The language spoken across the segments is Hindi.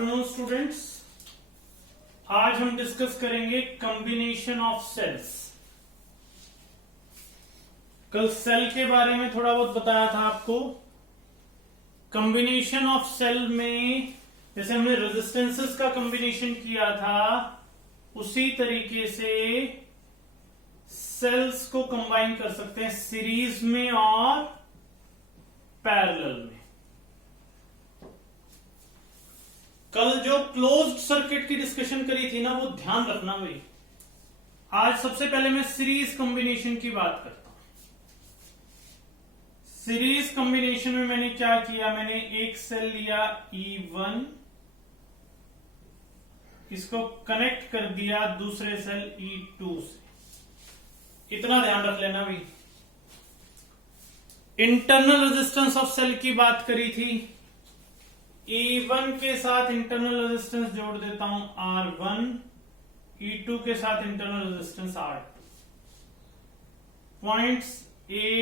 आफ्टरनून स्टूडेंट्स, आज हम डिस्कस करेंगे कॉम्बिनेशन ऑफ सेल्स। कल सेल के बारे में थोड़ा बहुत बताया था आपको। कॉम्बिनेशन ऑफ सेल में जैसे हमने रेजिस्टेंसेस का कॉम्बिनेशन किया था, उसी तरीके से सेल्स को कंबाइन कर सकते हैं सीरीज में और पैरेलल में। कल जो क्लोज्ड सर्किट की डिस्कशन करी थी ना, वो ध्यान रखना भाई। आज सबसे पहले मैं सीरीज कॉम्बिनेशन की बात करता हूं। सीरीज कॉम्बिनेशन में मैंने क्या किया, मैंने एक सेल लिया E1, इसको कनेक्ट कर दिया दूसरे सेल E2 से। इतना ध्यान रख लेना भाई। इंटरनल रेजिस्टेंस ऑफ सेल की बात करी थी। E1 के साथ इंटरनल रेजिस्टेंस जोड़ देता हूं R1, E2 के साथ internal resistance R2। Points A,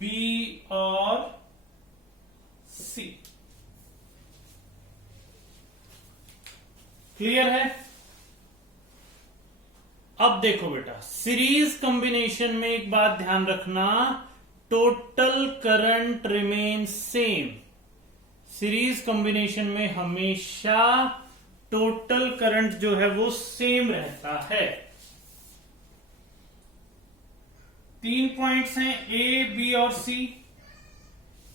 B और C क्लियर है। अब देखो बेटा, सीरीज कॉम्बिनेशन में एक बात ध्यान रखना, total current remain same. Series combination में हमेशा टोटल करंट जो है वो सेम रहता है। 3 पॉइंट्स हैं A, B और C।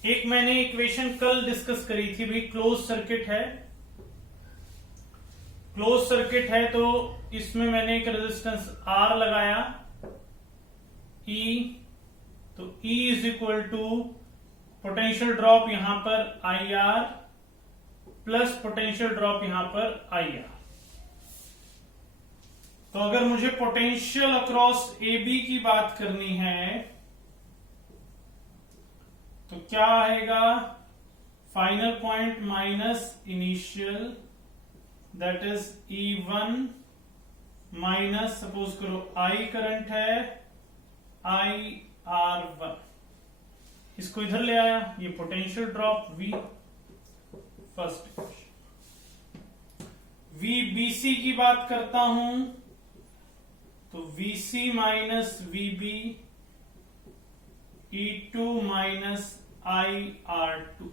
एक मैंने इक्वेशन कल डिस्कस करी थी भाई, क्लोज सर्किट है। क्लोज सर्किट है तो इसमें मैंने एक रेजिस्टेंस R लगाया, E, तो E is equal to potential drop यहां पर IR प्लस पोटेंशियल ड्रॉप यहां पर IR। तो अगर मुझे पोटेंशियल अक्रॉस AB की बात करनी है तो क्या आएगा, final point minus initial, that is E1 minus, suppose करो I करंट है, IR1। इसको इधर ले आया, ये potential drop V। First VBC की बात करता हूं तो VC minus VB, E2 minus IR2।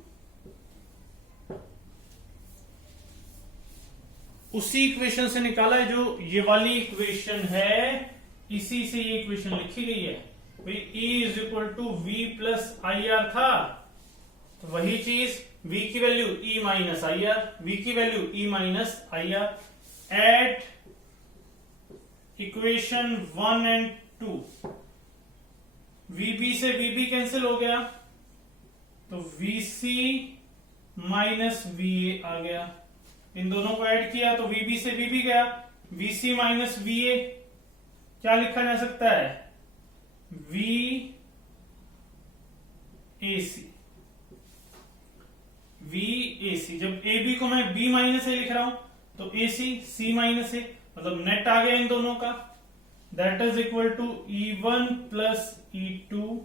उसी इक्वेशन से निकाला है, जो ये वाली इक्वेशन है, इसी से ये इक्वेशन लिखी गई है भाई। E is equal to V plus IR था, तो वही चीज V की वैल्यू E माइनस IR, V की वैल्यू E minus IR। At equation 1 and 2, VB से VB कैंसिल हो गया, तो VC माइनस VA आ गया। इन दोनों को ऐड किया तो VB से VB गया, VC माइनस VA क्या लिखा जा सकता है, VAC। VAC, जब AB को मैं B माइनस ए लिख रहा हूं तो AC C माइनस ए, मतलब नेट आ गया इन दोनों का, that is equal to E1 plus E2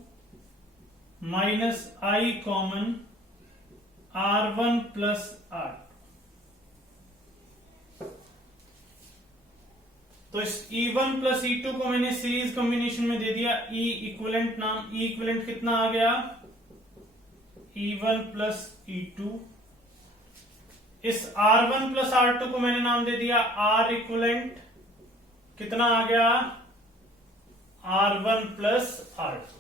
minus I common R1 plus R। तो इस E1 प्लस E2 को मैंने सीरीज कॉम्बिनेशन में दे दिया E इक्विवेलेंट नाम। E इक्विवेलेंट कितना आ गया, E1 प्लस E2। इस R1 प्लस R2 को मैंने नाम दे दिया R इक्विवेलेंट, कितना आ गया, R1 प्लस R2।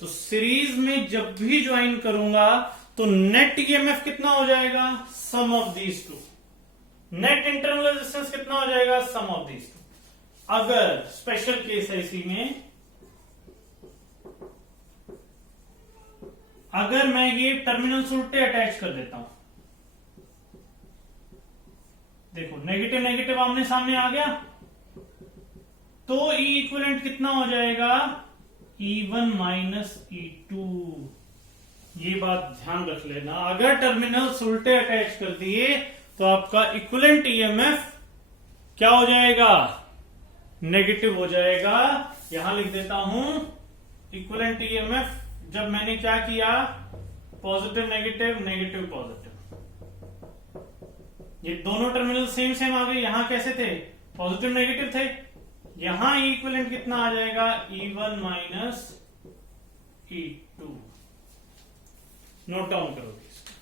तो सीरीज में जब भी ज्वाइन करूंगा तो नेट ईएमएफ कितना हो जाएगा, sum of these two. Net internal resistance कितना हो जाएगा, सम ऑफ दीज टू। अगर स्पेशल केस है इसी में, अगर मैं ये टर्मिनल्स उल्टे अटैच कर देता हूं, देखो नेगेटिव नेगेटिव आमने सामने आ गया, तो E इक्विवेलेंट कितना हो जाएगा, E1 माइनस E2। ये बात ध्यान रख लेना, अगर टर्मिनल्स उल्टे अटैच कर दिए तो आपका इक्विवेलेंट ईएमएफ क्या हो जाएगा, नेगेटिव हो जाएगा। यहां लिख देता हूं इक्विवेलेंट ईएमएफ, जब मैंने क्या किया, पॉजिटिव नेगेटिव नेगेटिव पॉजिटिव, ये दोनों टर्मिनल सेम सेम आ गए। यहां कैसे थे, पॉजिटिव नेगेटिव थे। यहां इक्विवेलेंट कितना आ जाएगा, E1 minus E2। Note down करोगे।